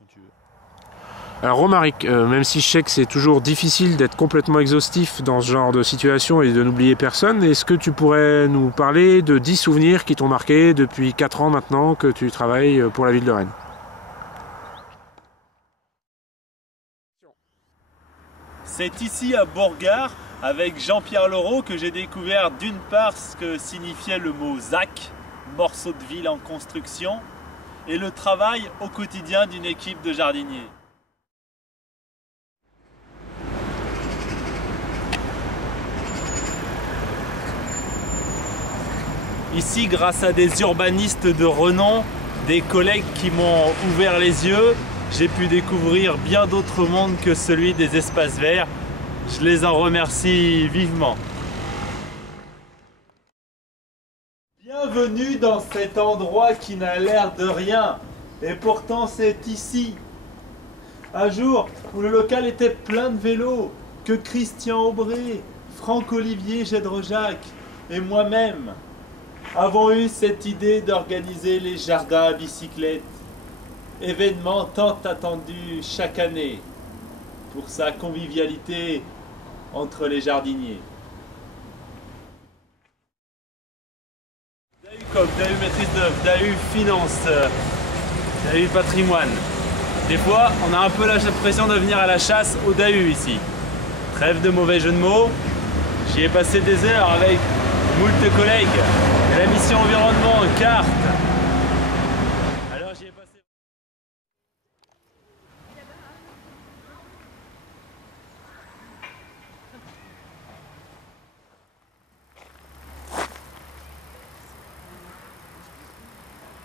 quand tu veux. Alors Romaric, même si je sais que c'est toujours difficile d'être complètement exhaustif dans ce genre de situation et de n'oublier personne, est-ce que tu pourrais nous parler de 10 souvenirs qui t'ont marqué depuis 4 ans maintenant que tu travailles pour la ville de Rennes? C'est ici à Bourgard, avec Jean-Pierre Leroux, que j'ai découvert d'une part ce que signifiait le mot ZAC, morceau de ville en construction, et le travail au quotidien d'une équipe de jardiniers. Ici, grâce à des urbanistes de renom, des collègues qui m'ont ouvert les yeux, j'ai pu découvrir bien d'autres mondes que celui des espaces verts. Je les en remercie vivement. Bienvenue dans cet endroit qui n'a l'air de rien, et pourtant c'est ici. Un jour où le local était plein de vélos, que Christian Aubray, Franck-Olivier Gédrejac et moi-même avons eu cette idée d'organiser les jardins à bicyclette, événement tant attendu chaque année pour sa convivialité entre les jardiniers. DAU maîtrise d'œuvre, DAU finance, DAU patrimoine. Des fois, on a un peu l'impression de venir à la chasse au DAU ici. Trêve de mauvais jeux de mots, j'y ai passé des heures avec moult collègues. La mission environnement, carte. Alors j'y ai passé.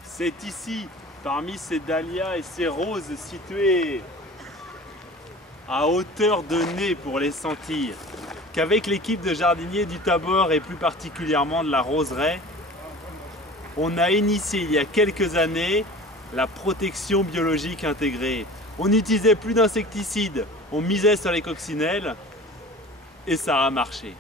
C'est ici, parmi ces dahlias et ces roses situées à hauteur de nez pour les sentir, qu'avec l'équipe de jardiniers du Tabor et plus particulièrement de la Roseraie, on a initié il y a quelques années la protection biologique intégrée. On n'utilisait plus d'insecticides, on misait sur les coccinelles et ça a marché.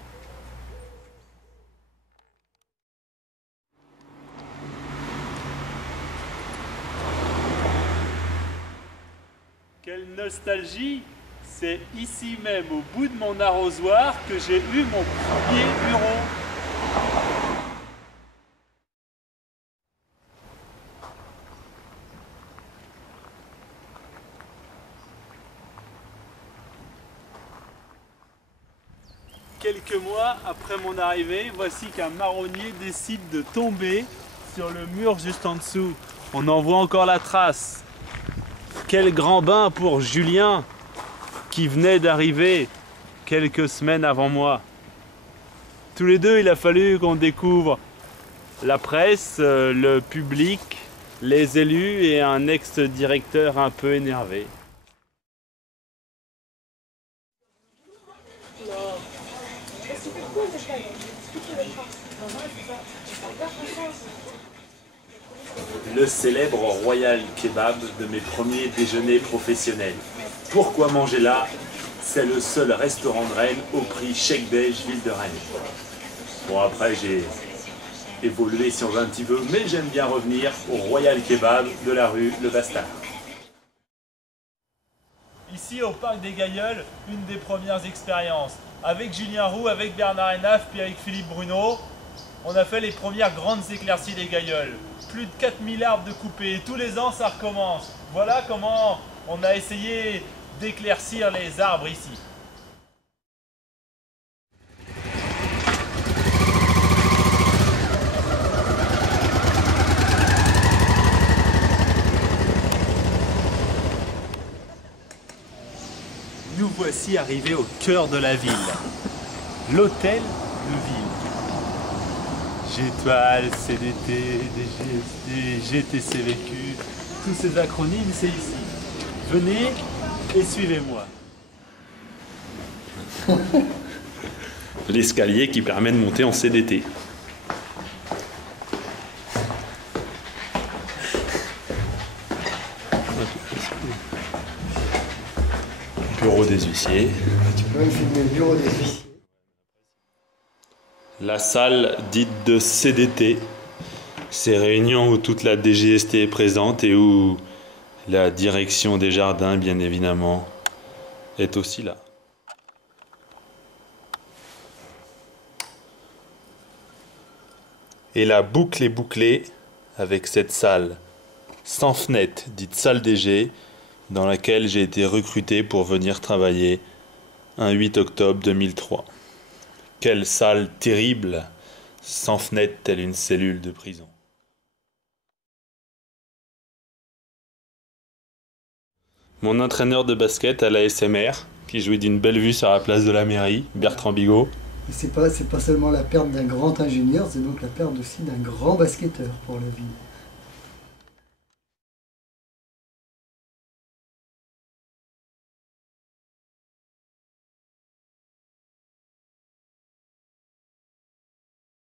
Quelle nostalgie! C'est ici même, au bout de mon arrosoir, que j'ai eu mon premier bureau. Quelques mois après mon arrivée, voici qu'un marronnier décide de tomber sur le mur juste en dessous. On en voit encore la trace. Quel grand bain pour Julien, qui venait d'arriver quelques semaines avant moi. Tous les deux, il a fallu qu'on découvre la presse, le public, les élus et un ex-directeur un peu énervé. Le célèbre Royal Kebab de mes premiers déjeuners professionnels. Pourquoi manger là? C'est le seul restaurant de Rennes au prix chèque beige ville de Rennes. Bon, après j'ai évolué si on veut un petit peu, mais j'aime bien revenir au Royal Kebab de la rue Le Bastard. Ici au Parc des Gailleuls, une des premières expériences. Avec Julien Roux, avec Bernard Hénaf, puis avec Philippe Bruno, on a fait les premières grandes éclaircies des Gailleuls. Plus de 4000 arbres de coupés, tous les ans ça recommence. Voilà comment on a essayé d'éclaircir les arbres ici. Nous voici arrivés au cœur de la ville, l'hôtel de ville. G-Toile, CDT, DGST, GTCVQ, tous ces acronymes, c'est ici. Venez et suivez-moi. L'escalier qui permet de monter en CDT. Bureau des huissiers. Tu peux même filmer le bureau des huissiers. La salle dite de CDT, ces réunions où toute la DGST est présente et où La direction des jardins, bien évidemment, est aussi là. Et la boucle est bouclée avec cette salle sans fenêtre, dite salle DG, dans laquelle j'ai été recruté pour venir travailler un 8 octobre 2003. Quelle salle terrible, sans fenêtre telle une cellule de prison. Mon entraîneur de basket à la SMR, qui jouit d'une belle vue sur la place de la mairie, Bertrand Bigot. Et c'est pas seulement la perte d'un grand ingénieur, c'est donc la perte aussi d'un grand basketteur pour la ville.